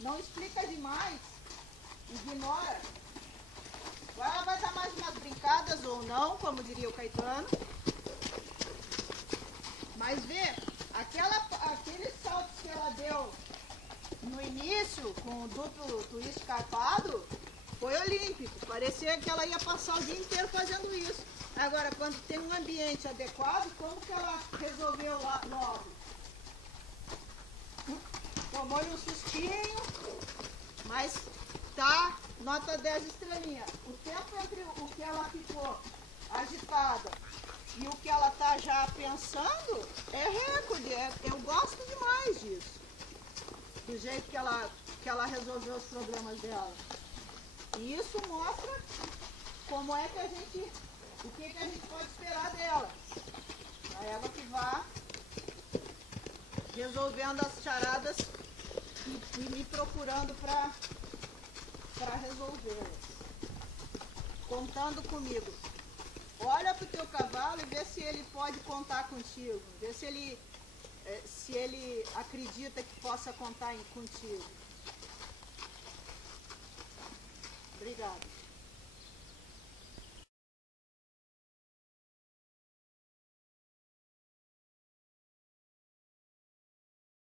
Não explica demais, ignora. Agora ela vai dar mais umas brincadas ou não, como diria o Caetano. Mas vê, aqueles saltos que ela deu no início, com o duplo twist carpado, foi olímpico. Parecia que ela ia passar o dia inteiro fazendo isso. Agora, quando tem um ambiente adequado, como que ela resolveu lá logo? Tomou-lhe um sustinho, mas tá, nota 10 estrelinha. O tempo entre o que ela ficou agitada e o que ela tá já pensando é recorde. Eu gosto demais disso. Do jeito que ela resolveu os problemas dela. E isso mostra como é que o que a gente pode esperar dela. A ela que vá resolvendo as charadas e me procurando para resolvê-las. Contando comigo. Olha para o teu cavalo e vê se ele pode contar contigo. Vê se ele acredita que possa contar contigo. Obrigada.